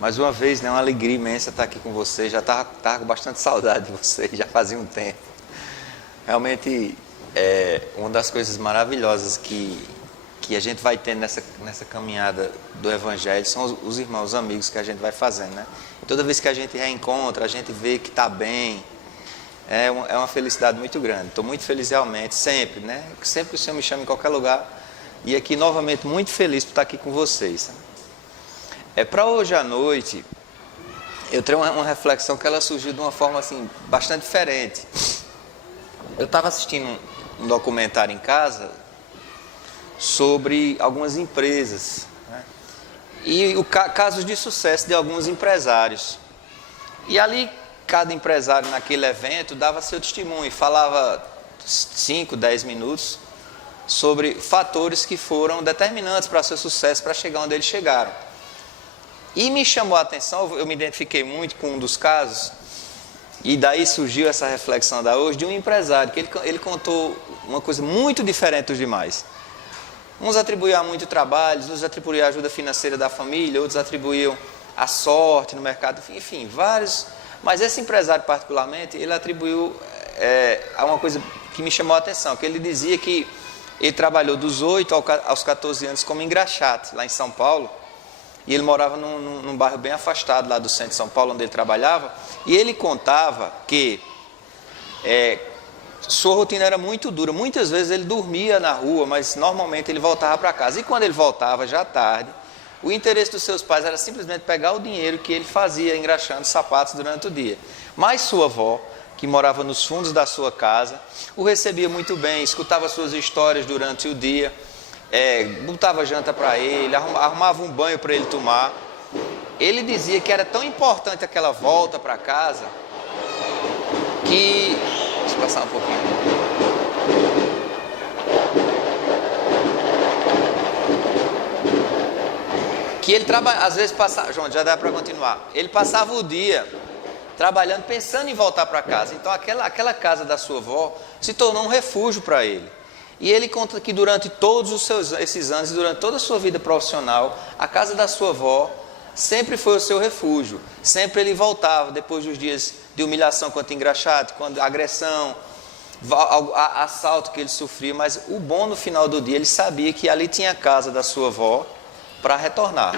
Mais uma vez, né, uma alegria imensa estar aqui com vocês. Já estava com bastante saudade de vocês, já fazia um tempo. Realmente, uma das coisas maravilhosas que a gente vai tendo nessa caminhada do Evangelho são os irmãos, os amigos que a gente vai fazendo, né? Toda vez que a gente reencontra, a gente vê que está bem, é uma felicidade muito grande. Estou muito feliz realmente, sempre, né? Sempre que o Senhor me chama em qualquer lugar, e aqui novamente muito feliz por estar aqui com vocês. Para hoje à noite, eu tenho uma reflexão que ela surgiu de uma forma assim, bastante diferente. Eu estava assistindo um documentário em casa sobre algumas empresas, né? E casos de sucesso de alguns empresários. E ali, cada empresário naquele evento dava seu testemunho e falava 5, 10 minutos sobre fatores que foram determinantes para seu sucesso, para chegar onde eles chegaram. E me chamou a atenção, eu me identifiquei muito com um dos casos, e daí surgiu essa reflexão da hoje, de um empresário, que ele contou uma coisa muito diferente dos demais. Uns atribuíam muito trabalho, uns atribuíam a ajuda financeira da família, outros atribuíam a sorte no mercado, enfim, vários. Mas esse empresário particularmente, ele atribuiu a uma coisa que me chamou a atenção, que ele dizia que ele trabalhou dos 8 aos 14 anos como engraxate, lá em São Paulo, e ele morava num bairro bem afastado lá do centro de São Paulo, onde ele trabalhava, e ele contava que sua rotina era muito dura. Muitas vezes ele dormia na rua, mas normalmente ele voltava para casa. E quando ele voltava, já tarde, o interesse dos seus pais era simplesmente pegar o dinheiro que ele fazia engraxando sapatos durante o dia. Mas sua avó, que morava nos fundos da sua casa, o recebia muito bem, escutava suas histórias durante o dia, botava janta para ele, arrumava um banho para ele tomar. Ele dizia que era tão importante aquela volta para casa que... Deixa eu passar um pouquinho. Que ele trabalha, às vezes passava... João, já dá para continuar. Ele passava o dia trabalhando, pensando em voltar para casa. Então aquela casa da sua avó se tornou um refúgio para ele. E ele conta que durante todos esses anos, durante toda a sua vida profissional, a casa da sua avó sempre foi o seu refúgio. Sempre ele voltava, depois dos dias de humilhação quanto engraxate, quando agressão, assalto que ele sofria. Mas o bom no final do dia, ele sabia que ali tinha a casa da sua avó para retornar.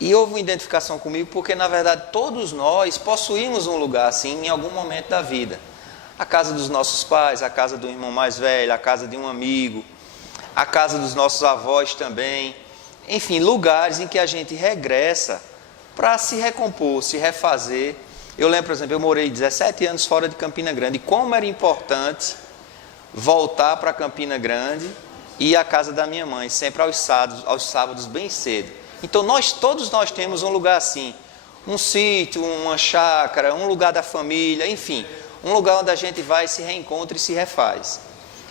E houve uma identificação comigo, porque na verdade todos nós possuímos um lugar assim em algum momento da vida. A casa dos nossos pais, a casa do irmão mais velho, a casa de um amigo, a casa dos nossos avós também. Enfim, lugares em que a gente regressa para se recompor, se refazer. Eu lembro, por exemplo, eu morei 17 anos fora de Campina Grande. E como era importante voltar para Campina Grande e ir à casa da minha mãe, sempre aos sábados bem cedo. Então todos nós temos um lugar assim, um sítio, uma chácara, um lugar da família, enfim, um lugar onde a gente vai, se reencontra e se refaz.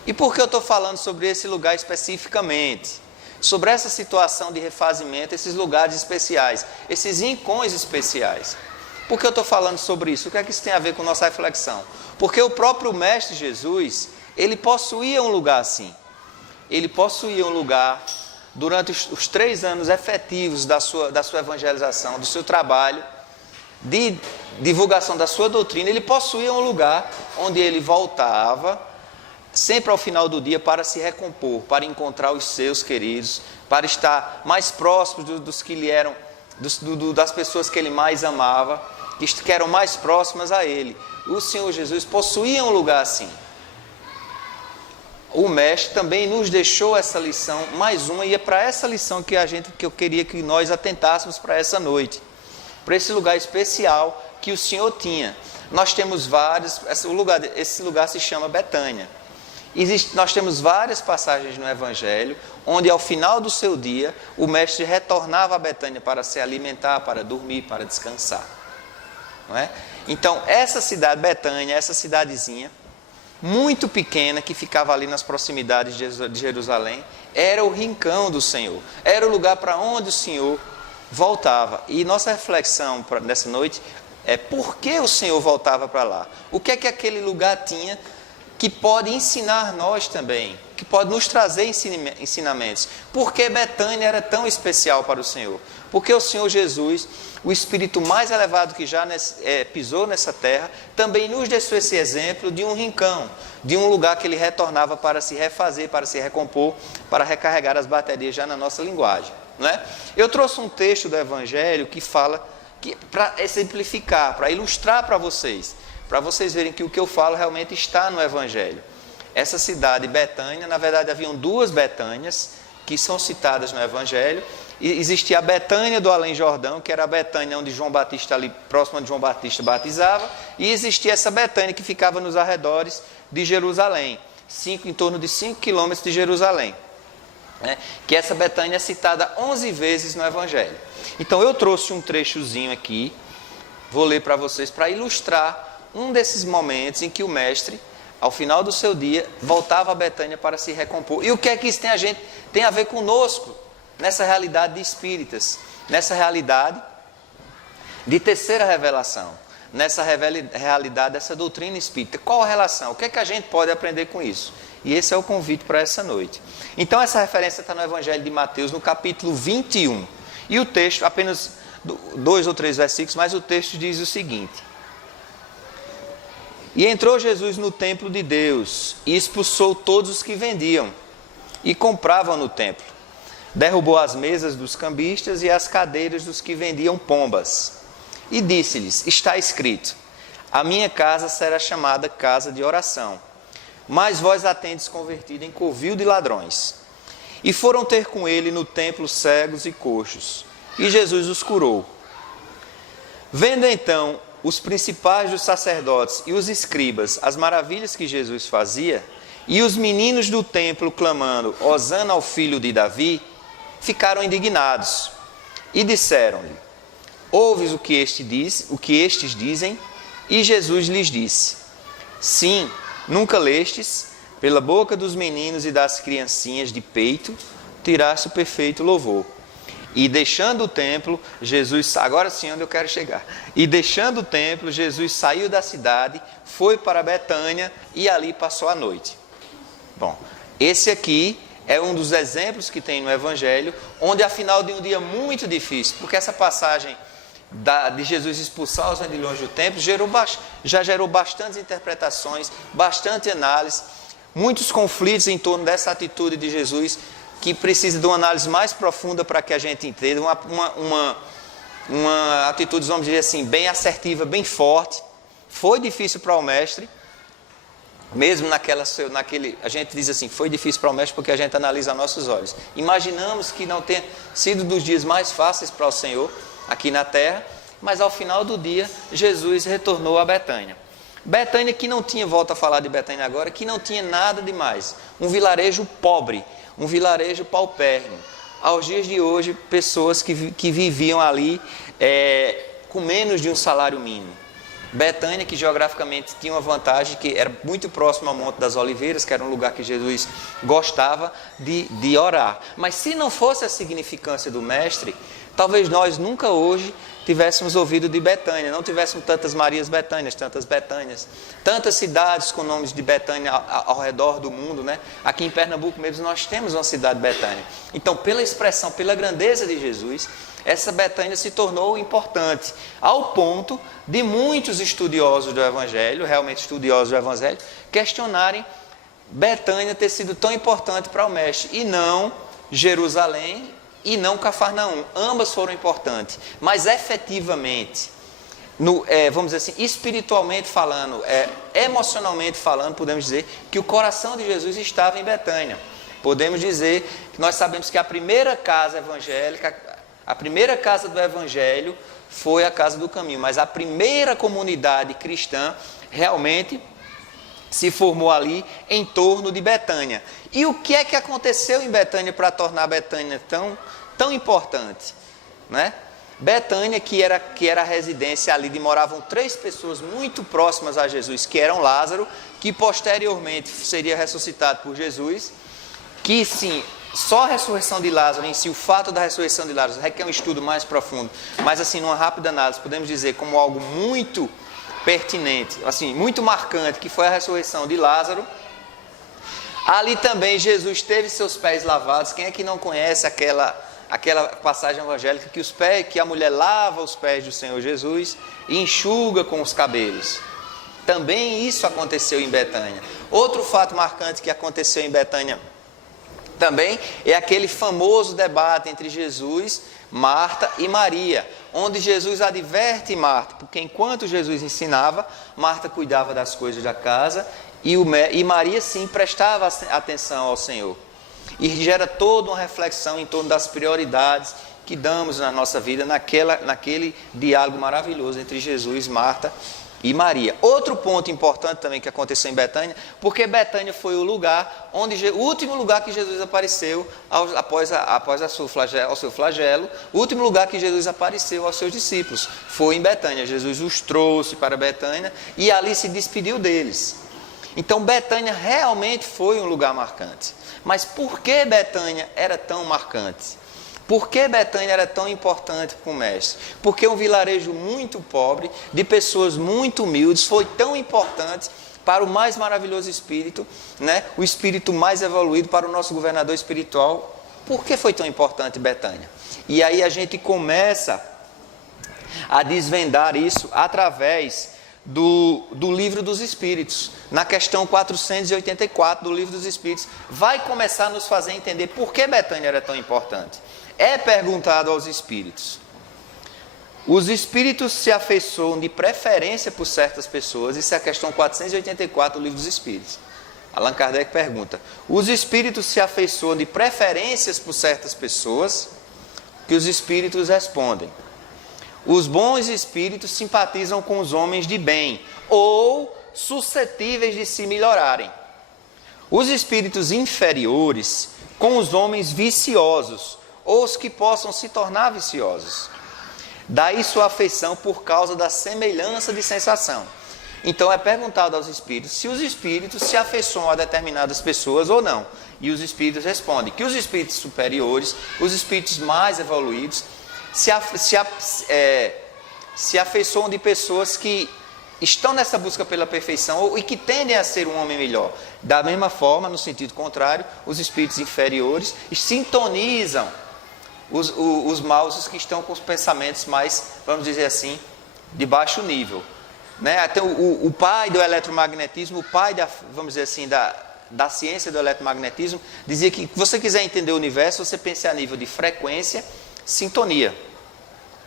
E por que eu estou falando sobre esse lugar especificamente? Sobre essa situação de refazimento, esses lugares especiais, esses rincões especiais. Por que eu estou falando sobre isso? O que é que isso tem a ver com nossa reflexão? Porque o próprio Mestre Jesus, ele possuía um lugar assim. Ele possuía um lugar, durante os 3 anos efetivos da sua evangelização, do seu trabalho, de divulgação da sua doutrina, ele possuía um lugar onde ele voltava, sempre ao final do dia, para se recompor, para encontrar os seus queridos, para estar mais próximos dos que lhe eram, das pessoas que ele mais amava, que eram mais próximas a ele. O Senhor Jesus possuía um lugar assim. O Mestre também nos deixou essa lição, mais uma, e é para essa lição que eu queria que nós atentássemos para essa noite, para esse lugar especial que o Senhor tinha. Nós temos vários, esse lugar se chama Betânia. Nós temos várias passagens no Evangelho, onde ao final do seu dia, o Mestre retornava a Betânia para se alimentar, para dormir, para descansar. Não é? Então, essa cidade, Betânia, essa cidadezinha, muito pequena, que ficava ali nas proximidades de Jerusalém, era o rincão do Senhor, era o lugar para onde o Senhor voltava. E nossa reflexão nessa noite é por que o Senhor voltava para lá? O que é que aquele lugar tinha que pode ensinar nós também, que pode nos trazer ensinamentos. Por que Betânia era tão especial para o Senhor? Porque o Senhor Jesus, o Espírito mais elevado que já pisou nessa terra, também nos deixou esse exemplo de um rincão, de um lugar que ele retornava para se refazer, para se recompor, para recarregar as baterias já na nossa linguagem. Não é? Eu trouxe um texto do Evangelho que fala, para exemplificar, para ilustrar para vocês verem que o que eu falo realmente está no Evangelho. Essa cidade, Betânia, na verdade haviam duas Betânias que são citadas no Evangelho. E existia a Betânia do Além Jordão, que era a Betânia onde João Batista, ali próximo de João Batista, batizava. E existia essa Betânia que ficava nos arredores de Jerusalém, em torno de 5 quilômetros de Jerusalém. Que essa Betânia é citada 11 vezes no Evangelho. Então eu trouxe um trechozinho aqui, vou ler para vocês, para ilustrar um desses momentos em que o mestre, ao final do seu dia, voltava a Betânia para se recompor. E o que é que isso tem a ver conosco, nessa realidade de espíritas, nessa realidade de terceira revelação, nessa realidade dessa doutrina espírita? Qual a relação? O que é que a gente pode aprender com isso? E esse é o convite para essa noite. Então essa referência está no Evangelho de Mateus, no capítulo 21. E o texto, apenas 2 ou 3 versículos, mas o texto diz o seguinte: E entrou Jesus no templo de Deus, e expulsou todos os que vendiam e compravam no templo. Derrubou as mesas dos cambistas e as cadeiras dos que vendiam pombas. E disse-lhes: Está escrito, a minha casa será chamada casa de oração, mas vós a tendes convertido em covil de ladrões. E foram ter com ele no templo cegos e coxos, e Jesus os curou. Vendo então os principais dos sacerdotes e os escribas as maravilhas que Jesus fazia, e os meninos do templo clamando: Hosana ao filho de Davi, ficaram indignados e disseram-lhe: Ouves o que estes dizem? E Jesus lhes disse: Sim, nunca lestes, pela boca dos meninos e das criancinhas de peito, tiraste o perfeito louvor. E deixando o templo, Jesus, agora sim onde eu quero chegar, e deixando o templo, Jesus saiu da cidade, foi para Betânia e ali passou a noite. Bom, esse aqui é um dos exemplos que tem no Evangelho, onde afinal de um dia muito difícil, porque essa passagem de Jesus expulsar os vendilhões do templo já gerou bastantes interpretações, bastante análise, muitos conflitos em torno dessa atitude de Jesus, que precisa de uma análise mais profunda para que a gente entenda, uma atitude, vamos dizer assim, bem assertiva, bem forte. Foi difícil para o mestre, mesmo a gente diz assim, foi difícil para o mestre porque a gente analisa a nossos olhos. Imaginamos que não tenha sido dos dias mais fáceis para o Senhor aqui na terra, mas ao final do dia, Jesus retornou a Betânia. Betânia que não tinha, volto a falar de Betânia agora, que não tinha nada demais. Um vilarejo pobre, um vilarejo paupérrimo. Aos dias de hoje, pessoas que viviam ali com menos de um salário mínimo. Betânia, que geograficamente tinha uma vantagem, que era muito próximo ao Monte das Oliveiras, que era um lugar que Jesus gostava de orar. Mas se não fosse a significância do mestre, talvez nós nunca hoje tivéssemos ouvido de Betânia, não tivéssemos tantas Marias Betânias, tantas Betânias, tantas cidades com nomes de Betânia ao redor do mundo, né? Aqui em Pernambuco mesmo nós temos uma cidade Betânia. Então, pela expressão, pela grandeza de Jesus, essa Betânia se tornou importante, ao ponto de muitos estudiosos do Evangelho, realmente estudiosos do Evangelho, questionarem Betânia ter sido tão importante para o mestre, e não Jerusalém, e não Cafarnaum. Ambas foram importantes, mas efetivamente, vamos dizer assim, espiritualmente falando, emocionalmente falando, podemos dizer que o coração de Jesus estava em Betânia. Podemos dizer que nós sabemos que a primeira casa evangélica, a primeira casa do Evangelho foi a Casa do Caminho, mas a primeira comunidade cristã realmente se formou ali em torno de Betânia. E o que é que aconteceu em Betânia para tornar Betânia tão importante? Né? Betânia, que era a residência ali de moravam 3 pessoas muito próximas a Jesus, que eram Lázaro, que posteriormente seria ressuscitado por Jesus, que sim, só a ressurreição de Lázaro em si, o fato da ressurreição de Lázaro requer um estudo mais profundo, mas assim, numa rápida análise, podemos dizer como algo muito pertinente, assim, muito marcante, que foi a ressurreição de Lázaro. Ali também Jesus teve seus pés lavados. Quem é que não conhece aquela passagem evangélica que a mulher lava os pés do Senhor Jesus e enxuga com os cabelos? Também isso aconteceu em Betânia. Outro fato marcante que aconteceu em Betânia também é aquele famoso debate entre Jesus, Marta e Maria, onde Jesus adverte Marta, porque enquanto Jesus ensinava, Marta cuidava das coisas da casa e Maria sim prestava atenção ao Senhor. E gera toda uma reflexão em torno das prioridades que damos na nossa vida, naquele diálogo maravilhoso entre Jesus, Marta e Maria. Outro ponto importante também que aconteceu em Betânia, porque Betânia foi o lugar o último lugar que Jesus apareceu após o seu flagelo, o último lugar que Jesus apareceu aos seus discípulos foi em Betânia. Jesus os trouxe para Betânia e ali se despediu deles. Então Betânia realmente foi um lugar marcante. Mas por que Betânia era tão marcante? Por que Betânia era tão importante para o mestre? Porque um vilarejo muito pobre, de pessoas muito humildes, foi tão importante para o mais maravilhoso espírito, né? O espírito mais evoluído, para o nosso governador espiritual. Por que foi tão importante Betânia? E aí a gente começa a desvendar isso através do Livro dos Espíritos. Na questão 484 do Livro dos Espíritos, vai começar a nos fazer entender por que Betânia era tão importante. É perguntado aos espíritos: os espíritos se afeiçoam de preferência por certas pessoas? Isso é a questão 484 do Livro dos Espíritos. Allan Kardec pergunta: os espíritos se afeiçoam de preferências por certas pessoas? Que os espíritos respondem: os bons espíritos simpatizam com os homens de bem ou suscetíveis de se melhorarem. Os espíritos inferiores com os homens viciosos ou os que possam se tornar viciosos. Daí sua afeição por causa da semelhança de sensação. Então é perguntado aos espíritos se os espíritos se afeiçoam a determinadas pessoas ou não. E os espíritos respondem que os espíritos superiores, os espíritos mais evoluídos, se afeiçoam de pessoas que estão nessa busca pela perfeição e que tendem a ser um homem melhor. Da mesma forma, no sentido contrário, os espíritos inferiores sintonizam os maus, os que estão com os pensamentos mais, vamos dizer assim, de baixo nível. Né? Até o pai do eletromagnetismo, o pai vamos dizer assim, da ciência do eletromagnetismo, dizia que se você quiser entender o universo, você pense a nível de frequência, sintonia,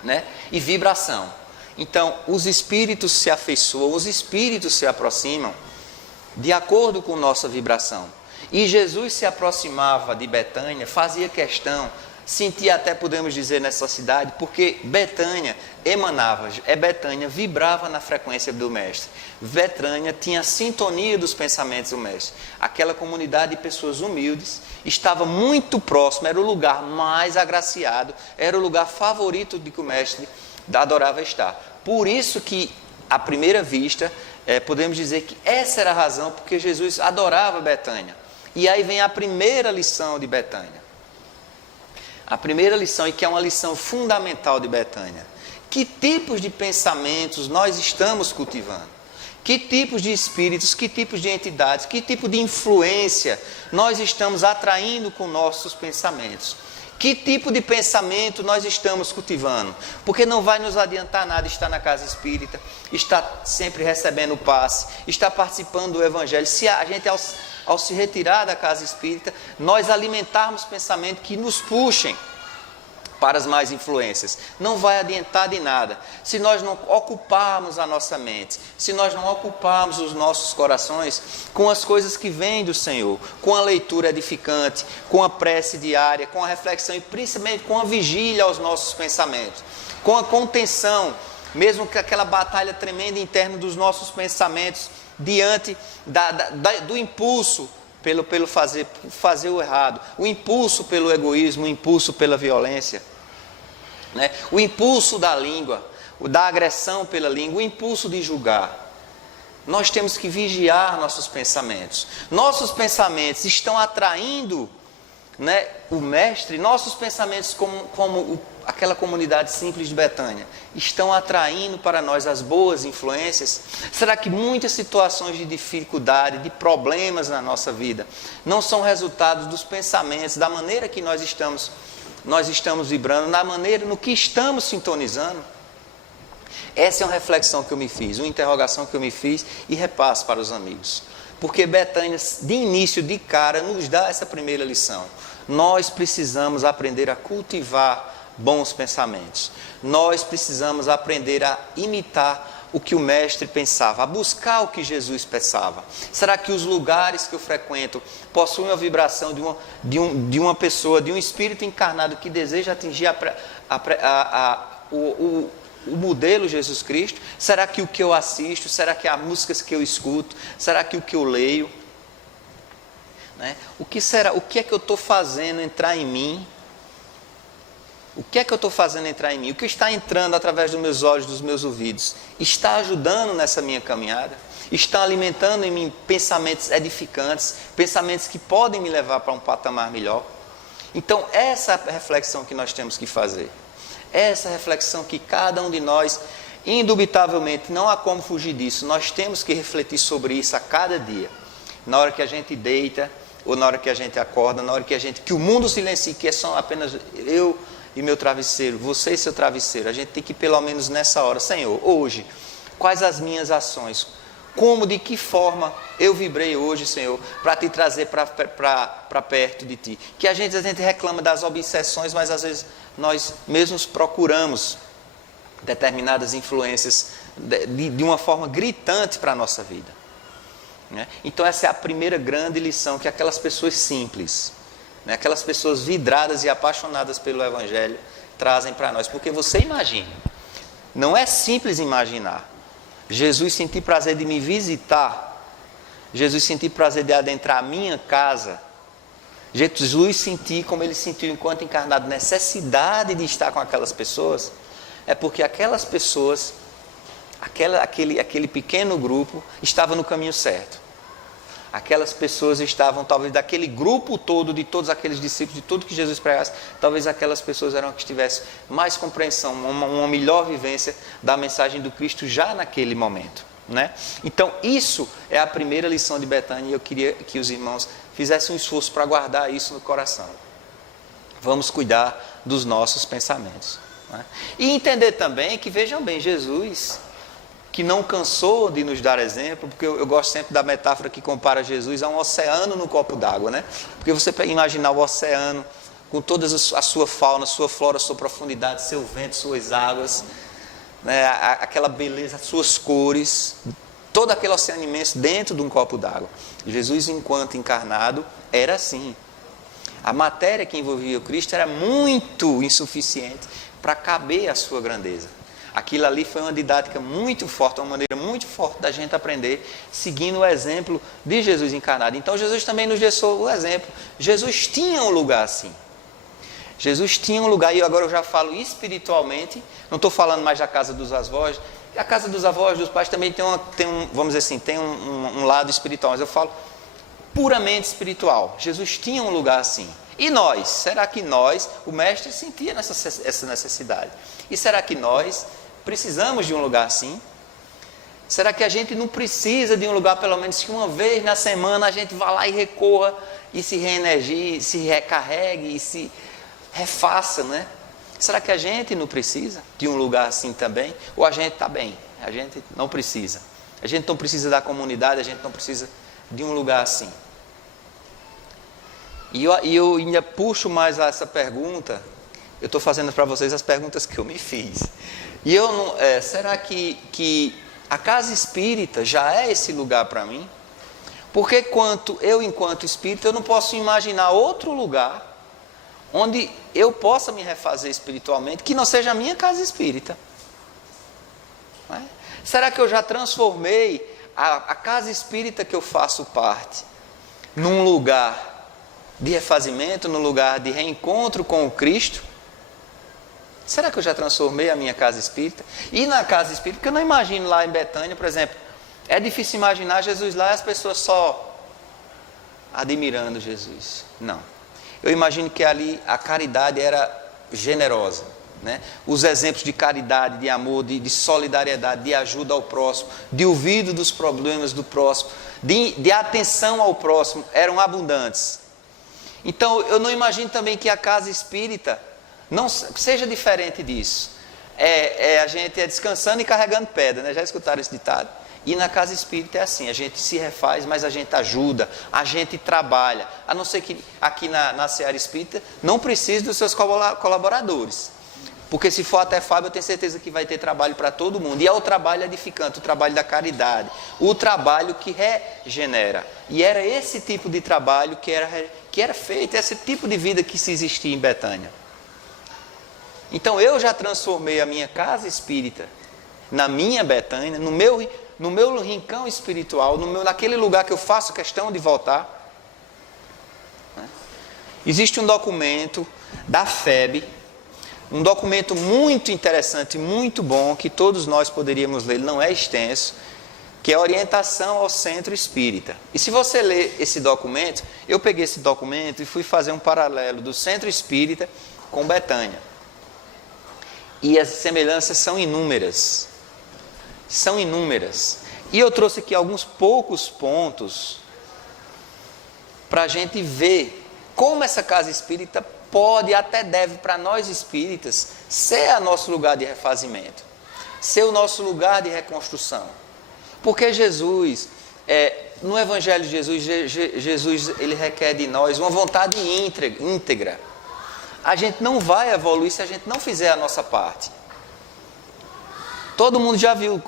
né? E vibração. Então, os espíritos se afeiçoam, os espíritos se aproximam de acordo com nossa vibração. E Jesus se aproximava de Betânia, fazia questão, sentia até, podemos dizer, nessa cidade, porque Betânia Betânia vibrava na frequência do Mestre. Betânia tinha a sintonia dos pensamentos do Mestre. Aquela comunidade de pessoas humildes estava muito próxima, era o lugar mais agraciado, era o lugar favorito de que o Mestre adorava estar. Por isso que, à primeira vista, podemos dizer que essa era a razão porque Jesus adorava Betânia. E aí vem a primeira lição de Betânia. A primeira lição, e que é uma lição fundamental de Betânia: que tipos de pensamentos nós estamos cultivando? Que tipos de espíritos, que tipos de entidades, que tipo de influência nós estamos atraindo com nossos pensamentos? Que tipo de pensamento nós estamos cultivando? Porque não vai nos adiantar nada estar na casa espírita, estar sempre recebendo o passe, estar participando do evangelho, se a gente, ao se retirar da casa espírita, nós alimentarmos pensamentos que nos puxem para as más influências. Não vai adiantar de nada se nós não ocuparmos a nossa mente, se nós não ocuparmos os nossos corações com as coisas que vêm do Senhor, com a leitura edificante, com a prece diária, com a reflexão e principalmente com a vigília aos nossos pensamentos, com a contenção, mesmo que aquela batalha tremenda interna dos nossos pensamentos diante do impulso pelo fazer o errado, o impulso pelo egoísmo, o impulso pela violência, né? O impulso da língua, da agressão pela língua, o impulso de julgar. Nós temos que vigiar nossos pensamentos. Nossos pensamentos estão atraindo né, o Mestre, nossos pensamentos como aquela comunidade simples de Betânia, estão atraindo para nós as boas influências? Será que muitas situações de dificuldade, de problemas na nossa vida, não são resultados dos pensamentos, da maneira que nós estamos vibrando, na maneira no que estamos sintonizando? Essa é uma reflexão que eu me fiz, uma interrogação que eu me fiz e repasso para os amigos. Porque Betânia, de início, de cara, nos dá essa primeira lição. Nós precisamos aprender a cultivar bons pensamentos. Nós precisamos aprender a imitar o que o Mestre pensava, a buscar o que Jesus pensava. Será que os lugares que eu frequento possuem a vibração de uma pessoa, de um espírito encarnado que deseja atingir o modelo Jesus Cristo? Será que o que eu assisto, será que as músicas que eu escuto, será que o que eu leio, né? O que é que eu estou fazendo entrar em mim? O que é que eu estou fazendo entrar em mim? O que está entrando através dos meus olhos, dos meus ouvidos, está ajudando nessa minha caminhada? Está alimentando em mim pensamentos edificantes, pensamentos que podem me levar para um patamar melhor? Então, essa é a reflexão que nós temos que fazer. Essa reflexão que cada um de nós, indubitavelmente, não há como fugir disso. Nós temos que refletir sobre isso a cada dia. Na hora que a gente deita, ou na hora que a gente acorda, na hora que o mundo silencie, que é só apenas eu e meu travesseiro, você e seu travesseiro. A gente tem que, pelo menos nessa hora, Senhor, hoje, quais as minhas ações? Como, de que forma eu vibrei hoje, Senhor, para te trazer para perto de Ti? Que a gente reclama das obsessões, mas às vezes nós mesmos procuramos determinadas influências de uma forma gritante para a nossa vida, né? Então essa é a primeira grande lição que aquelas pessoas simples, né, aquelas pessoas vidradas e apaixonadas pelo Evangelho trazem para nós. Porque você imagina, não é simples imaginar Jesus sentir prazer de me visitar, Jesus sentir prazer de adentrar a minha casa, Jesus sentir como ele sentiu enquanto encarnado, necessidade de estar com aquelas pessoas. É porque aquelas pessoas, aquele pequeno grupo, estava no caminho certo. Aquelas pessoas estavam, talvez daquele grupo todo, de todos aqueles discípulos, de tudo que Jesus pregasse, talvez aquelas pessoas eram que tivessem mais compreensão, uma melhor vivência da mensagem do Cristo já naquele momento, né? Então isso é a primeira lição de Betânia, e eu queria que os irmãos fizessem um esforço para guardar isso no coração. Vamos cuidar dos nossos pensamentos, né? E entender também que, vejam bem, Jesus, que não cansou de nos dar exemplo, porque eu gosto sempre da metáfora que compara Jesus a um oceano no copo d'água, né? Porque você pode imaginar o oceano com toda a sua fauna, sua flora, sua profundidade, seu vento, suas águas, né? Aquela beleza, suas cores, todo aquele oceano imenso dentro de um copo d'água. Jesus, enquanto encarnado, era assim. A matéria que envolvia o Cristo era muito insuficiente para caber a sua grandeza. Aquilo ali foi uma didática muito forte, uma maneira muito forte da gente aprender, seguindo o exemplo de Jesus encarnado. Então Jesus também nos deixou o exemplo. Jesus tinha um lugar assim. Jesus tinha um lugar, e agora eu já falo espiritualmente, não estou falando mais da casa dos avós. A casa dos avós, dos pais também tem vamos dizer assim, tem um lado espiritual, mas eu falo puramente espiritual. Jesus tinha um lugar assim. E nós? Será que nós, o Mestre sentia essa necessidade? E será que nós precisamos de um lugar assim? Será que a gente não precisa de um lugar, pelo menos que uma vez na semana a gente vá lá e recorra e se reenergie, se recarregue e se refaça, né? Será que a gente não precisa de um lugar assim também? Ou a gente está bem? A gente não precisa. A gente não precisa da comunidade, a gente não precisa de um lugar assim. E eu ainda puxo mais essa pergunta. Eu estou fazendo para vocês as perguntas que eu me fiz. E eu não, será que a casa espírita já é esse lugar para mim? Porque enquanto espírita, eu não posso imaginar outro lugar onde eu possa me refazer espiritualmente que não seja a minha casa espírita. Não é? Será que eu já transformei a casa espírita que eu faço parte num lugar de refazimento, num lugar de reencontro com o Cristo? Será que eu já transformei a minha casa espírita? E na casa espírita, porque eu não imagino lá em Betânia, por exemplo, é difícil imaginar Jesus lá e as pessoas só admirando Jesus. Não. eu imagino que ali a caridade era generosa, né? Os exemplos de caridade, de amor, de solidariedade, de ajuda ao próximo, de ouvido dos problemas do próximo, de atenção ao próximo, eram abundantes. Então, eu não imagino também que a casa espírita não seja diferente disso. A gente descansando e carregando pedra, né? Já escutaram esse ditado? E na casa espírita é assim, a gente se refaz, mas a gente ajuda, a gente trabalha. A não ser que aqui na Seara Espírita não precise dos seus colaboradores. Porque se for até Fábio, eu tenho certeza que vai ter trabalho para todo mundo. E é o trabalho edificante, o trabalho da caridade, o trabalho que regenera. E era esse tipo de trabalho que era feito, esse tipo de vida que se existia em Betânia. Então eu já transformei a minha casa espírita na minha Betânia, no meu rincão espiritual, naquele lugar que eu faço questão de voltar. Existe um documento da FEB, um documento muito interessante, muito bom, que todos nós poderíamos ler, ele não é extenso, que é a Orientação ao Centro Espírita. E se você ler esse documento, eu peguei esse documento e fui fazer um paralelo do Centro Espírita com Betânia. E as semelhanças são inúmeras. São inúmeras. E eu trouxe aqui alguns poucos pontos para a gente ver como essa casa espírita pode e até deve, para nós espíritas, ser o nosso lugar de refazimento, ser o nosso lugar de reconstrução. Porque Jesus, no Evangelho de Jesus, Jesus ele requer de nós uma vontade íntegra. A gente não vai evoluir se a gente não fizer a nossa parte. Todo mundo já viu,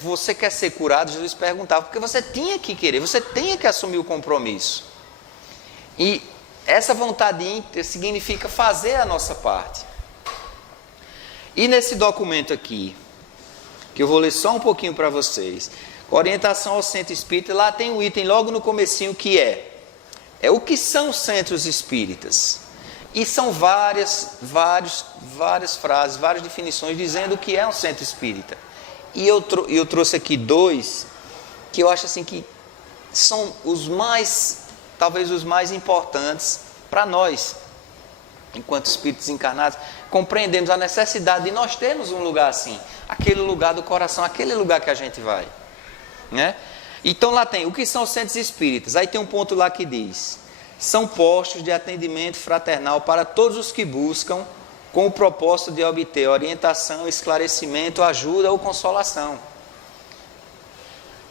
você quer ser curado? Jesus perguntava, porque você tinha que querer, você tinha que assumir o compromisso. E essa vontade íntegra significa fazer a nossa parte. E nesse documento aqui, que eu vou ler só um pouquinho para vocês, Orientação ao Centro Espírita, lá tem um item logo no comecinho que é o que são centros espíritas. E são várias frases, várias definições dizendo o que é um centro espírita. E eu trouxe aqui dois que eu acho assim que são talvez os mais importantes para nós, enquanto espíritos encarnados, compreendemos a necessidade de nós termos um lugar assim, aquele lugar do coração, aquele lugar que a gente vai, né? Então lá tem o que são os centros espíritas. Aí tem um ponto lá que diz: são postos de atendimento fraternal para todos os que buscam com o propósito de obter orientação, esclarecimento, ajuda ou consolação.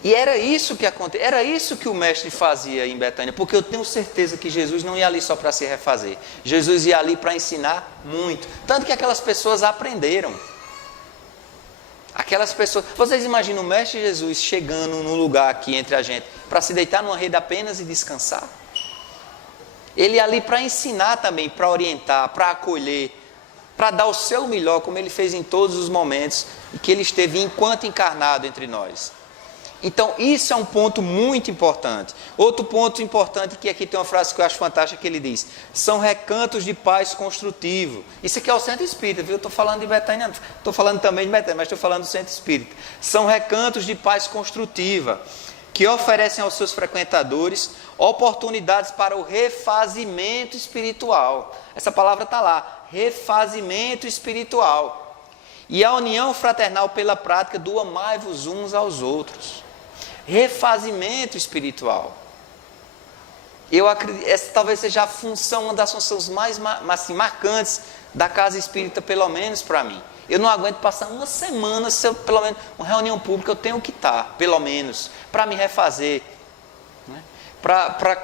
E era isso que o mestre fazia em Betânia, porque eu tenho certeza que Jesus não ia ali só para se refazer. Jesus ia ali para ensinar muito. Tanto que aquelas pessoas aprenderam. Aquelas pessoas... Vocês imaginam o mestre Jesus chegando num lugar aqui entre a gente para se deitar numa rede apenas e descansar? Ele ia ali para ensinar também, para orientar, para acolher, para dar o seu melhor, como ele fez em todos os momentos em que ele esteve enquanto encarnado entre nós. Então, isso é um ponto muito importante. Outro ponto importante, que aqui tem uma frase que eu acho fantástica, que ele diz: são recantos de paz construtivo. Isso aqui é o Centro Espírita, viu? Eu estou falando de Betânia, estou falando também de Betânia, mas estou falando do Centro Espírita. São recantos de paz construtiva, que oferecem aos seus frequentadores oportunidades para o refazimento espiritual. Essa palavra está lá, refazimento espiritual. E a união fraternal pela prática do amai-vos uns aos outros. Refazimento espiritual. Eu acredito, essa talvez seja a função, uma das funções mais assim, marcantes da casa espírita, pelo menos para mim. Eu não aguento passar uma semana, pelo menos uma reunião pública eu tenho que estar, pelo menos, para me refazer, né? Para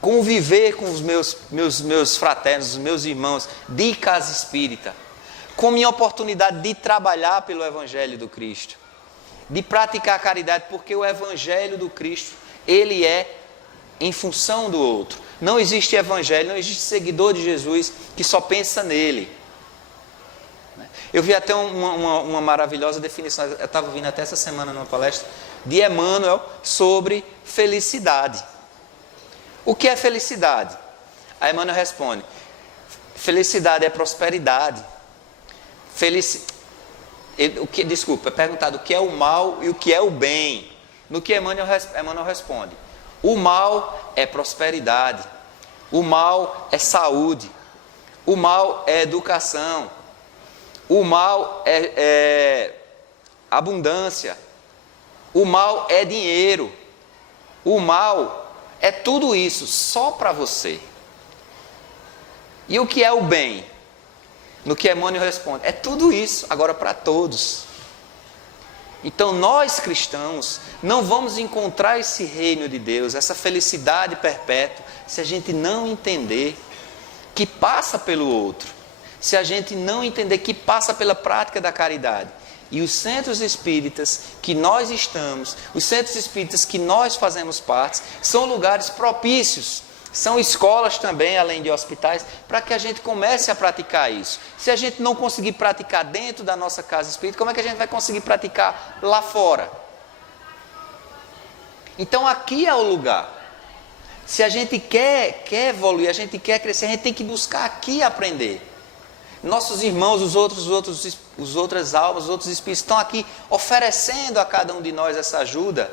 conviver com os meus fraternos, os meus irmãos de casa espírita, com minha oportunidade de trabalhar pelo Evangelho do Cristo, de praticar a caridade, porque o Evangelho do Cristo, ele é em função do outro. Não existe evangelho, não existe seguidor de Jesus que só pensa nele. Eu vi até uma maravilhosa definição, eu estava ouvindo até essa semana numa palestra de Emmanuel sobre felicidade. O que é felicidade? A Emmanuel responde: felicidade é prosperidade. É perguntado o que é o mal e o que é o bem. No que Emmanuel responde: o mal é prosperidade, o mal é saúde, o mal é educação, o mal é abundância, o mal é dinheiro, o mal é tudo isso só para você. E o que é o bem? No que Emmanuel responde, é tudo isso, agora para todos. Então nós cristãos não vamos encontrar esse reino de Deus, essa felicidade perpétua, se a gente não entender que passa pelo outro, se a gente não entender que passa pela prática da caridade. E os centros espíritas que nós estamos, os centros espíritas que nós fazemos parte, são lugares propícios, são escolas também, além de hospitais, para que a gente comece a praticar isso. Se a gente não conseguir praticar dentro da nossa casa espírita, como é que a gente vai conseguir praticar lá fora? Então aqui é o lugar. Se a gente quer evoluir, a gente quer crescer, a gente tem que buscar aqui aprender. Nossos irmãos, os outras almas, os outros espíritos estão aqui oferecendo a cada um de nós essa ajuda,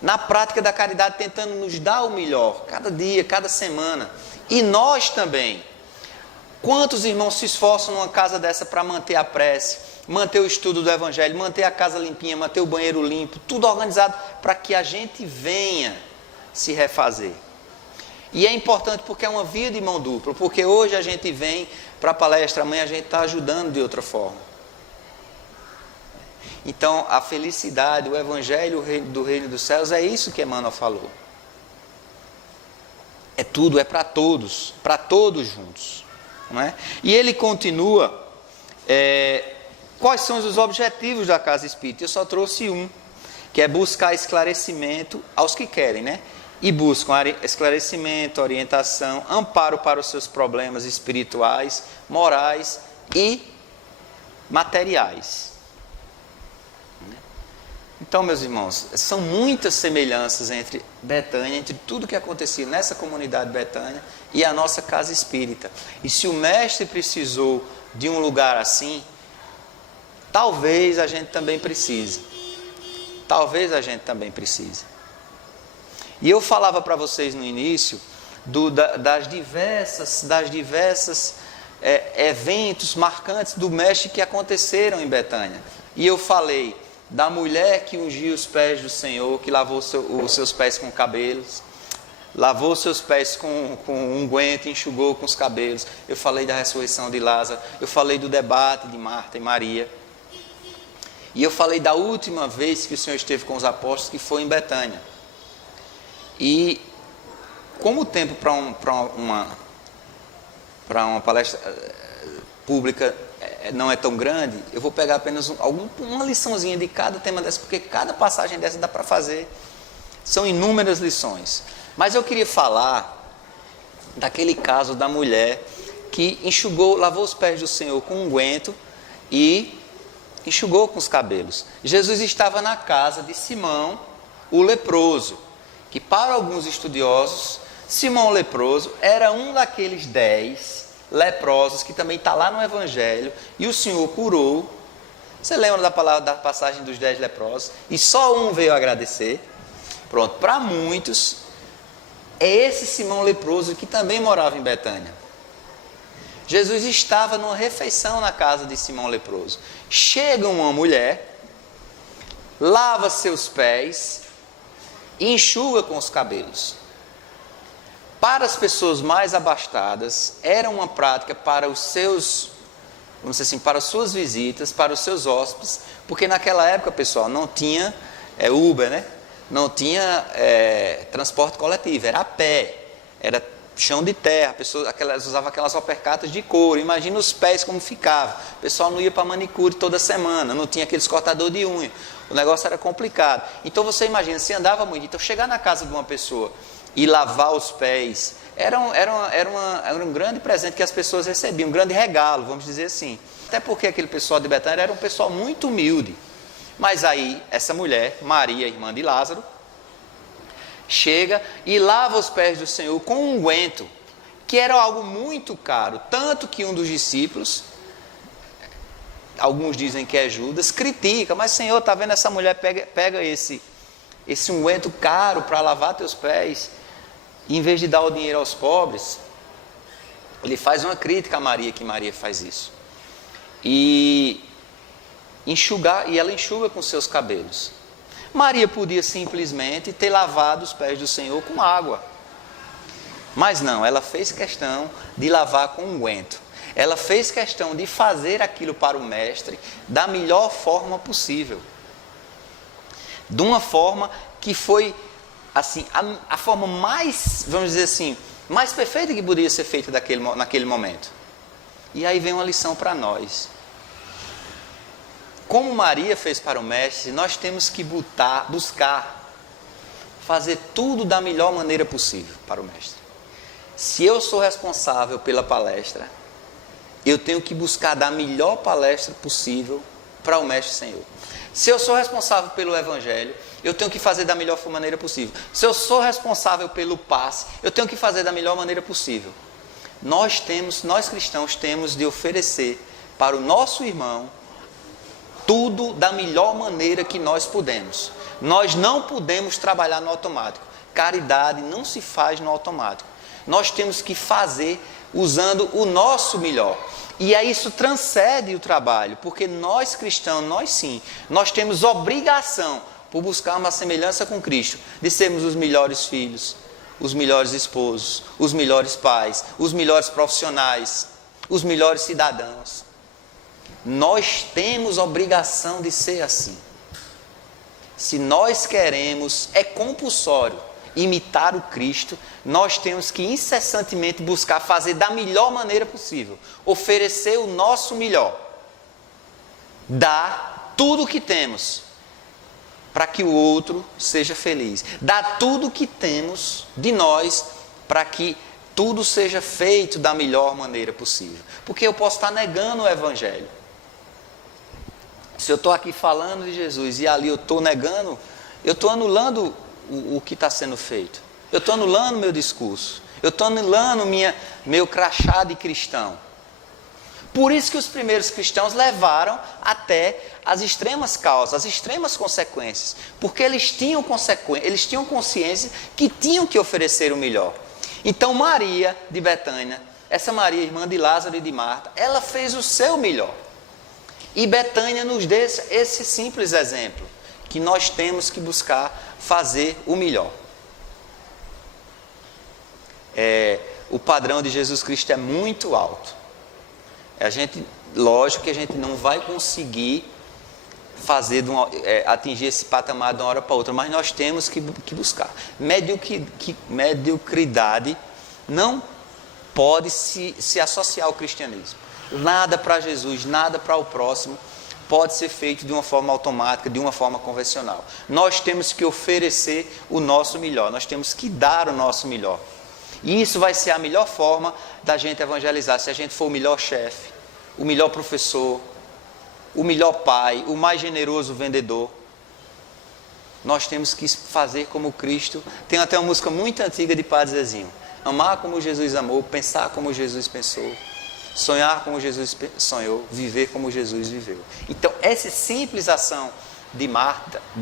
na prática da caridade, tentando nos dar o melhor, cada dia, cada semana. E nós também. Quantos irmãos se esforçam numa casa dessa para manter a prece, manter o estudo do Evangelho, manter a casa limpinha, manter o banheiro limpo, tudo organizado para que a gente venha se refazer. E é importante porque é uma via de mão dupla, porque hoje a gente vem para a palestra, amanhã a gente está ajudando de outra forma. Então, a felicidade, o Evangelho do Reino dos Céus, é isso que Emmanuel falou. É tudo, é para todos juntos. Não é? E ele continua, quais são os objetivos da Casa Espírita? Eu só trouxe um, que é buscar esclarecimento aos que querem, né? E buscam esclarecimento, orientação, amparo para os seus problemas espirituais, morais e materiais. Então, meus irmãos, são muitas semelhanças entre Betânia, entre tudo que acontecia nessa comunidade Betânia e a nossa casa espírita. E se o mestre precisou de um lugar assim, talvez a gente também precise. Talvez a gente também precise. E eu falava para vocês no início das diversas eventos marcantes do mestre que aconteceram em Betânia. E eu falei da mulher que ungiu os pés do Senhor, que lavou os seus pés com cabelos, lavou os seus pés com unguento, enxugou com os cabelos. Eu falei da ressurreição de Lázaro, eu falei do debate de Marta e Maria. E eu falei da última vez que o Senhor esteve com os apóstolos, que foi em Betânia. E como o tempo para uma palestra pública não é tão grande, eu vou pegar apenas uma liçãozinha de cada tema dessa, porque cada passagem dessa dá para fazer. São inúmeras lições. Mas eu queria falar daquele caso da mulher que lavou os pés do Senhor com unguento e enxugou com os cabelos. Jesus estava na casa de Simão, o leproso, que para alguns estudiosos, Simão o leproso era um daqueles 10 leprosos, que também está lá no Evangelho, e o Senhor curou. Você lembra da passagem dos 10 leprosos? E só um veio agradecer. Pronto, para muitos, é esse Simão leproso que também morava em Betânia. Jesus estava numa refeição na casa de Simão leproso. Chega uma mulher, lava seus pés e enxuga com os cabelos. Para as pessoas mais abastadas, era uma prática para os seus, vamos dizer assim, para as suas visitas, para os seus hóspedes, porque naquela época, pessoal, não tinha Uber, né? Não tinha transporte coletivo, era a pé, era chão de terra, usavam aquelas alpercatas de couro. Imagina os pés como ficava. O pessoal não ia para manicure toda semana, não tinha aqueles cortador de unha, o negócio era complicado. Então você imagina, se andava muito, então chegar na casa de uma pessoa e lavar os pés, era um grande presente que as pessoas recebiam, um grande regalo, vamos dizer assim. Até porque aquele pessoal de Betânia era um pessoal muito humilde. Mas aí, essa mulher, Maria, irmã de Lázaro, chega e lava os pés do Senhor com um unguento, que era algo muito caro, tanto que um dos discípulos, alguns dizem que é Judas, critica, mas Senhor, está vendo, essa mulher pega esse unguento caro para lavar teus pés, E em vez de dar o dinheiro aos pobres, ele faz uma crítica a Maria, que Maria faz isso. E ela enxuga com seus cabelos. Maria podia simplesmente ter lavado os pés do Senhor com água. Mas não, ela fez questão de lavar com unguento. Ela fez questão de fazer aquilo para o mestre da melhor forma possível. De uma forma que foi, assim, a forma mais, vamos dizer assim, mais perfeita que podia ser feita naquele momento. E aí vem uma lição para nós. Como Maria fez para o mestre, nós temos que buscar fazer tudo da melhor maneira possível para o mestre. Se eu sou responsável pela palestra, eu tenho que buscar dar a melhor palestra possível para o mestre Senhor. Se eu sou responsável pelo evangelho, eu tenho que fazer da melhor maneira possível. Se eu sou responsável pelo passe, eu tenho que fazer da melhor maneira possível. Nós cristãos temos de oferecer para o nosso irmão tudo da melhor maneira que nós podemos. Nós não podemos trabalhar no automático. Caridade não se faz no automático. Nós temos que fazer usando o nosso melhor. E aí isso transcende o trabalho, porque nós cristãos, nós temos obrigação, por buscar uma semelhança com Cristo, de sermos os melhores filhos, os melhores esposos, os melhores pais, os melhores profissionais, os melhores cidadãos. Nós temos obrigação de ser assim. Se nós queremos, é compulsório, imitar o Cristo, nós temos que incessantemente buscar fazer da melhor maneira possível, oferecer o nosso melhor, dar tudo o que temos, para que o outro seja feliz, dar tudo o que temos de nós, para que tudo seja feito da melhor maneira possível, porque eu posso estar negando o evangelho. Se eu estou aqui falando de Jesus e ali eu estou negando, eu estou anulando o que está sendo feito. Eu estou anulando meu discurso. Eu estou anulando meu crachá de cristão. Por isso que os primeiros cristãos levaram até as extremas causas, as extremas consequências. Porque eles tinham consciência que tinham que oferecer o melhor. Então Maria de Betânia, essa Maria, irmã de Lázaro e de Marta, ela fez o seu melhor. E Betânia nos deixa esse simples exemplo, que nós temos que buscar fazer o melhor. O padrão de Jesus Cristo é muito alto. Lógico que a gente não vai conseguir atingir esse patamar de uma hora para outra, mas nós temos que buscar. Mediocridade não pode se associar ao cristianismo. Nada para Jesus, nada para o próximo pode ser feito de uma forma automática, de uma forma convencional. Nós temos que oferecer o nosso melhor, nós temos que dar o nosso melhor. E isso vai ser a melhor forma da gente evangelizar, se a gente for o melhor chefe, o melhor professor, o melhor pai, o mais generoso vendedor. Nós temos que fazer como Cristo. Tem até uma música muito antiga de Padre Zezinho: amar como Jesus amou, pensar como Jesus pensou, sonhar como Jesus sonhou, viver como Jesus viveu. Então, essa simples ação de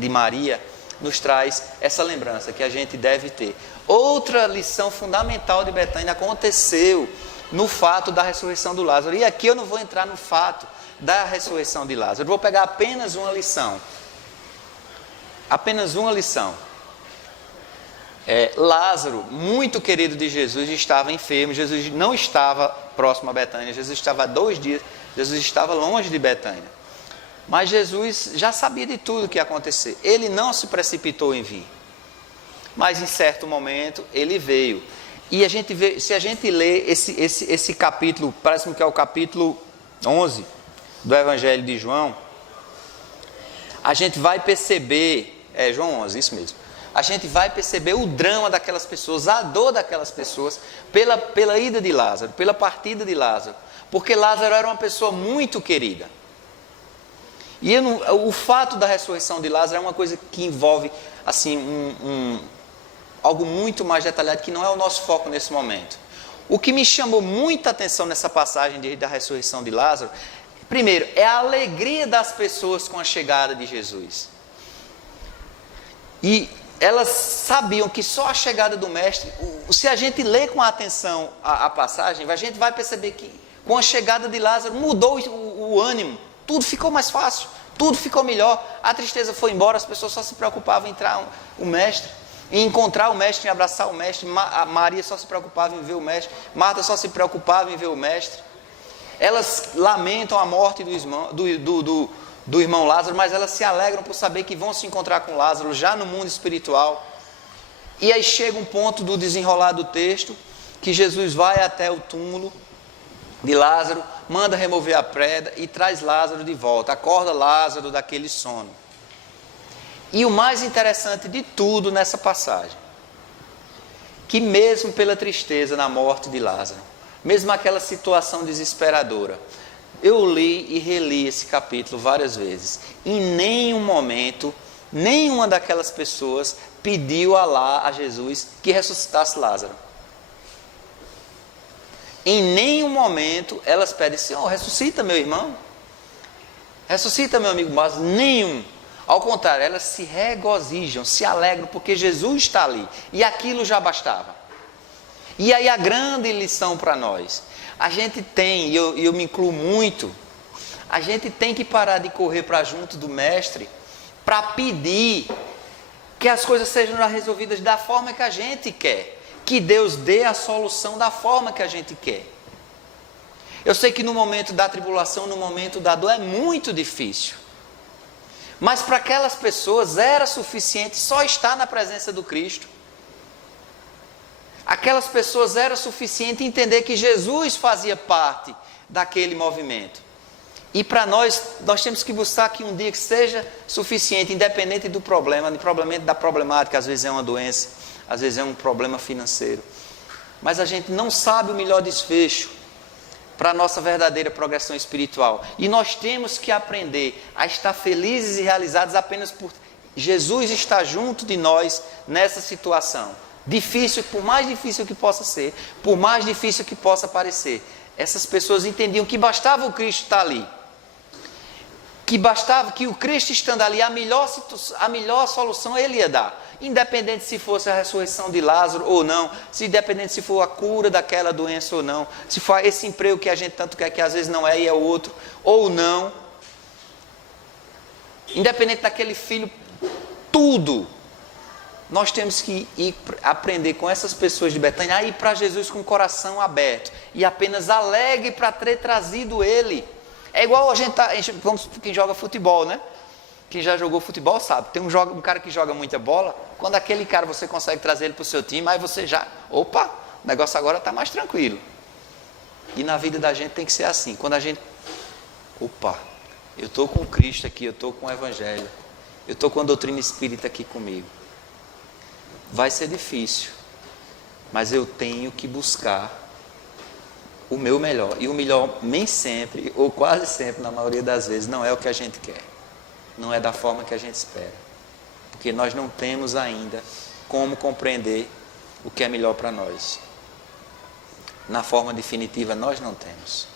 Maria, nos traz essa lembrança que a gente deve ter. Outra lição fundamental de Betânia aconteceu no fato da ressurreição do Lázaro. E aqui eu não vou entrar no fato da ressurreição de Lázaro. Eu vou pegar apenas uma lição. Apenas uma lição. Lázaro, muito querido de Jesus, estava enfermo. Jesus não estava próximo a Betânia. Jesus estava há 2 dias. Jesus estava longe de Betânia. Mas Jesus já sabia de tudo o que ia acontecer. Ele não se precipitou em vir. Mas em certo momento ele veio. E a gente vê, se a gente lê esse capítulo, parece que é o capítulo 11 do Evangelho de João, a gente vai perceber, João 11, isso mesmo. A gente vai perceber o drama daquelas pessoas, a dor daquelas pessoas, pela ida de Lázaro, pela partida de Lázaro. Porque Lázaro era uma pessoa muito querida. E o fato da ressurreição de Lázaro é uma coisa que envolve assim, algo muito mais detalhado, que não é o nosso foco nesse momento. O que me chamou muita atenção nessa passagem da ressurreição de Lázaro, primeiro, é a alegria das pessoas com a chegada de Jesus. E elas sabiam que só a chegada do mestre, se a gente lê com atenção a passagem, a gente vai perceber que com a chegada de Lázaro mudou o ânimo, tudo ficou mais fácil, tudo ficou melhor, a tristeza foi embora, as pessoas só se preocupavam em entrar o mestre, em encontrar o mestre, em abraçar o mestre. Maria só se preocupava em ver o mestre, Marta só se preocupava em ver o mestre. Elas lamentam a morte do irmão Lázaro, mas elas se alegram por saber que vão se encontrar com Lázaro já no mundo espiritual. E aí chega um ponto do desenrolar do texto, que Jesus vai até o túmulo de Lázaro, manda remover a pedra e traz Lázaro de volta, acorda Lázaro daquele sono. E o mais interessante de tudo nessa passagem, que mesmo pela tristeza na morte de Lázaro, mesmo aquela situação desesperadora, eu li e reli esse capítulo várias vezes. Em nenhum momento, nenhuma daquelas pessoas pediu a Jesus que ressuscitasse Lázaro. Em nenhum momento elas pedem: Senhor, ressuscita meu irmão, ressuscita meu amigo, mas nenhum. Ao contrário, elas se regozijam, se alegram, porque Jesus está ali, e aquilo já bastava. E aí a grande lição para nós, a gente tem, e eu me incluo muito, a gente tem que parar de correr para junto do mestre, para pedir que as coisas sejam resolvidas da forma que a gente quer, que Deus dê a solução da forma que a gente quer. Eu sei que no momento da tribulação, no momento da dor, é muito difícil. Mas para aquelas pessoas era suficiente só estar na presença do Cristo. Aquelas pessoas era suficiente entender que Jesus fazia parte daquele movimento. E para nós temos que buscar que um dia que seja suficiente, independente do problema, independente da problemática, às vezes é uma doença, às vezes é um problema financeiro. Mas a gente não sabe o melhor desfecho para a nossa verdadeira progressão espiritual. E nós temos que aprender a estar felizes e realizados apenas por Jesus estar junto de nós nessa situação. Difícil, por mais difícil que possa ser, por mais difícil que possa parecer, essas pessoas entendiam que bastava o Cristo estar ali. Que bastava que o Cristo estando ali, a melhor solução ele ia dar. Independente se fosse a ressurreição de Lázaro ou não, se independente se for a cura daquela doença ou não, se for esse emprego que a gente tanto quer que às vezes não é e é outro, ou não. Independente daquele filho, tudo. Nós temos que aprender com essas pessoas de Betânia a ir para Jesus com o coração aberto e apenas alegre para ter trazido ele. É igual quem joga futebol, né? Quem já jogou futebol sabe, tem um cara que joga muita bola, quando aquele cara você consegue trazer ele para o seu time, aí você já, opa, o negócio agora está mais tranquilo. E na vida da gente tem que ser assim, quando a gente, opa, eu estou com o Cristo aqui, eu estou com o Evangelho, eu estou com a doutrina espírita aqui comigo. Vai ser difícil, mas eu tenho que buscar o meu melhor. E o melhor nem sempre, ou quase sempre, na maioria das vezes, não é o que a gente quer. Não é da forma que a gente espera. Porque nós não temos ainda como compreender o que é melhor para nós. Na forma definitiva, nós não temos.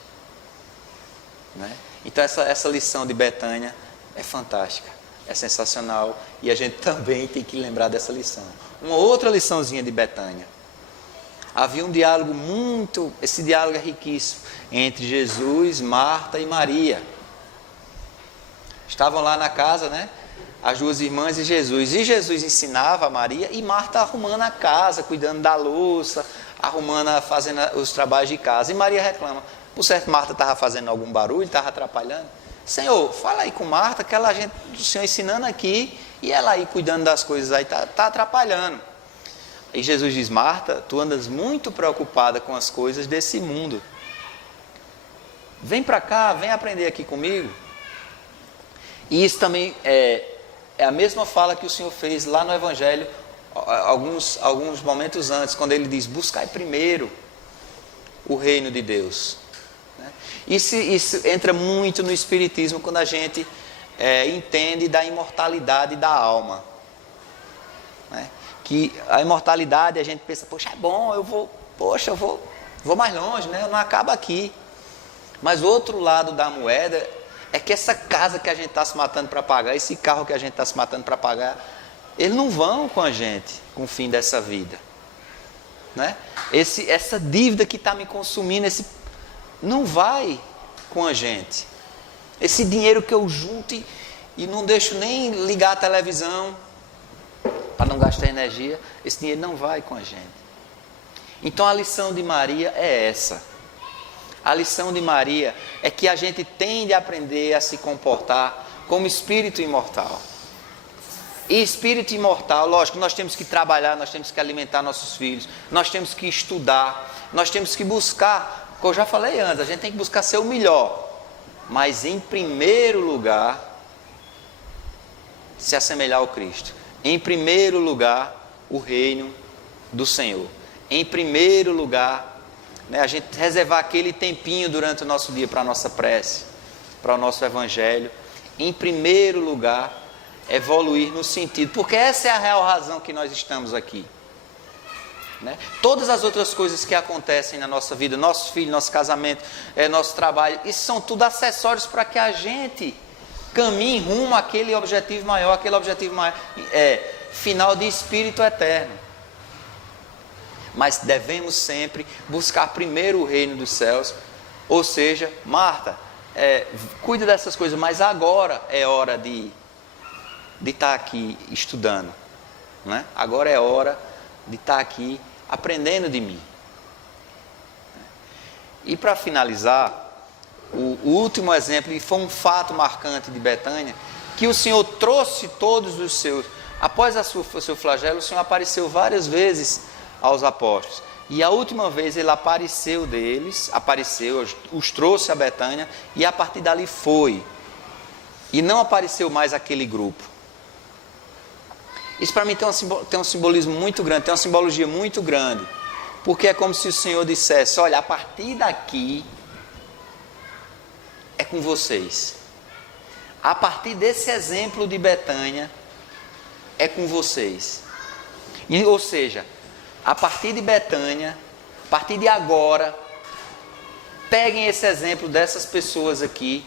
Né? Então essa lição de Betânia é fantástica, é sensacional. E a gente também tem que lembrar dessa lição. Uma outra liçãozinha de Betânia. Havia um diálogo esse diálogo é riquíssimo, entre Jesus, Marta e Maria. Estavam lá na casa, né? As duas irmãs e Jesus. E Jesus ensinava a Maria e Marta arrumando a casa, cuidando da louça, fazendo os trabalhos de casa. E Maria reclama. Por certo, Marta estava fazendo algum barulho, estava atrapalhando. Senhor, fala aí com Marta, que o Senhor ensinando aqui, e ela aí cuidando das coisas aí, está atrapalhando. E Jesus diz: Marta, tu andas muito preocupada com as coisas desse mundo. Vem para cá, vem aprender aqui comigo. E isso também é a mesma fala que o Senhor fez lá no Evangelho, alguns momentos antes, quando ele diz: buscai primeiro o reino de Deus. Isso entra muito no Espiritismo, quando a gente entende da imortalidade da alma. Né? Que a imortalidade, a gente pensa: poxa, é bom, eu vou mais longe, né? Não acaba aqui. Mas o outro lado da moeda é que essa casa que a gente está se matando para pagar, esse carro que a gente está se matando para pagar, eles não vão com a gente com o fim dessa vida, né? Essa dívida que está me consumindo, não vai com a gente. Esse dinheiro que eu junto e não deixo nem ligar a televisão para não gastar energia, esse dinheiro não vai com a gente. Então a lição de Maria é essa. A lição de Maria é que a gente tem de aprender a se comportar como espírito imortal. E espírito imortal, lógico, nós temos que trabalhar, nós temos que alimentar nossos filhos, nós temos que estudar, nós temos que buscar, como eu já falei antes, a gente tem que buscar ser o melhor. Mas em primeiro lugar, se assemelhar ao Cristo. Em primeiro lugar, o reino do Senhor. Em primeiro lugar, né, a gente reservar aquele tempinho durante o nosso dia para a nossa prece, para o nosso evangelho. Em primeiro lugar, evoluir no sentido, porque essa é a real razão que nós estamos aqui, né? Todas as outras coisas que acontecem na nossa vida, nosso filho, nosso casamento, nosso trabalho, isso são tudo acessórios para que a gente caminhe rumo àquele objetivo maior, final de espírito eterno. Mas devemos sempre buscar primeiro o reino dos céus, ou seja, Marta, cuida dessas coisas, mas agora é hora de estar aqui estudando, né? Agora é hora de estar aqui aprendendo de mim. E para finalizar, o último exemplo, e foi um fato marcante de Betânia, que o Senhor trouxe todos os seus, após o seu flagelo, o Senhor apareceu várias vezes aos apóstolos, e a última vez ele apareceu, os trouxe a Betânia, e a partir dali foi, e não apareceu mais aquele grupo. Isso para mim tem um simbolismo muito grande, tem uma simbologia muito grande, porque é como se o Senhor dissesse, olha, a partir daqui é com vocês. A partir desse exemplo de Betânia, é com vocês. Ou seja, a partir de Betânia, a partir de agora, peguem esse exemplo dessas pessoas aqui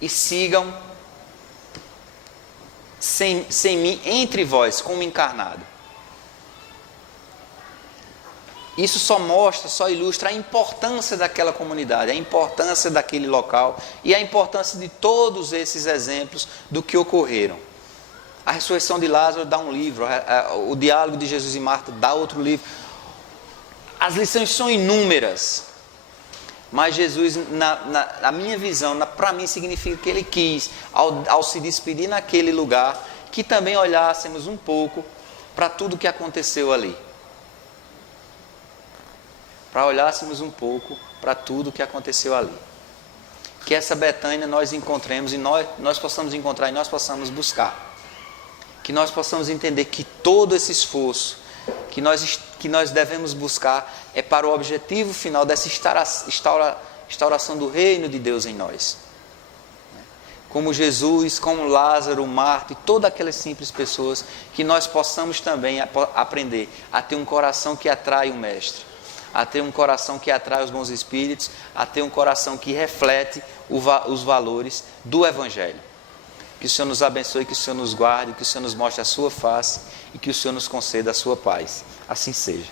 e sigam sem mim, entre vós, como encarnado. Isso só ilustra a importância daquela comunidade, a importância daquele local e a importância de todos esses exemplos do que ocorreram. A ressurreição de Lázaro dá um livro, o diálogo de Jesus e Marta dá outro livro. As lições são inúmeras, mas Jesus, na minha visão, para mim significa que ele quis, ao se despedir naquele lugar, que também olhássemos um pouco para tudo que aconteceu ali. Para olhássemos um pouco para tudo que aconteceu ali. Que essa Betânia nós encontremos e nós possamos encontrar e nós possamos buscar. Que nós possamos entender que todo esse esforço que nós devemos buscar é para o objetivo final dessa instauração do reino de Deus em nós. Como Jesus, como Lázaro, Marta e todas aquelas simples pessoas, que nós possamos também aprender a ter um coração que atrai o Mestre, a ter um coração que atrai os bons espíritos, a ter um coração que reflete os valores do Evangelho. Que o Senhor nos abençoe, que o Senhor nos guarde, que o Senhor nos mostre a sua face e que o Senhor nos conceda a sua paz. Assim seja.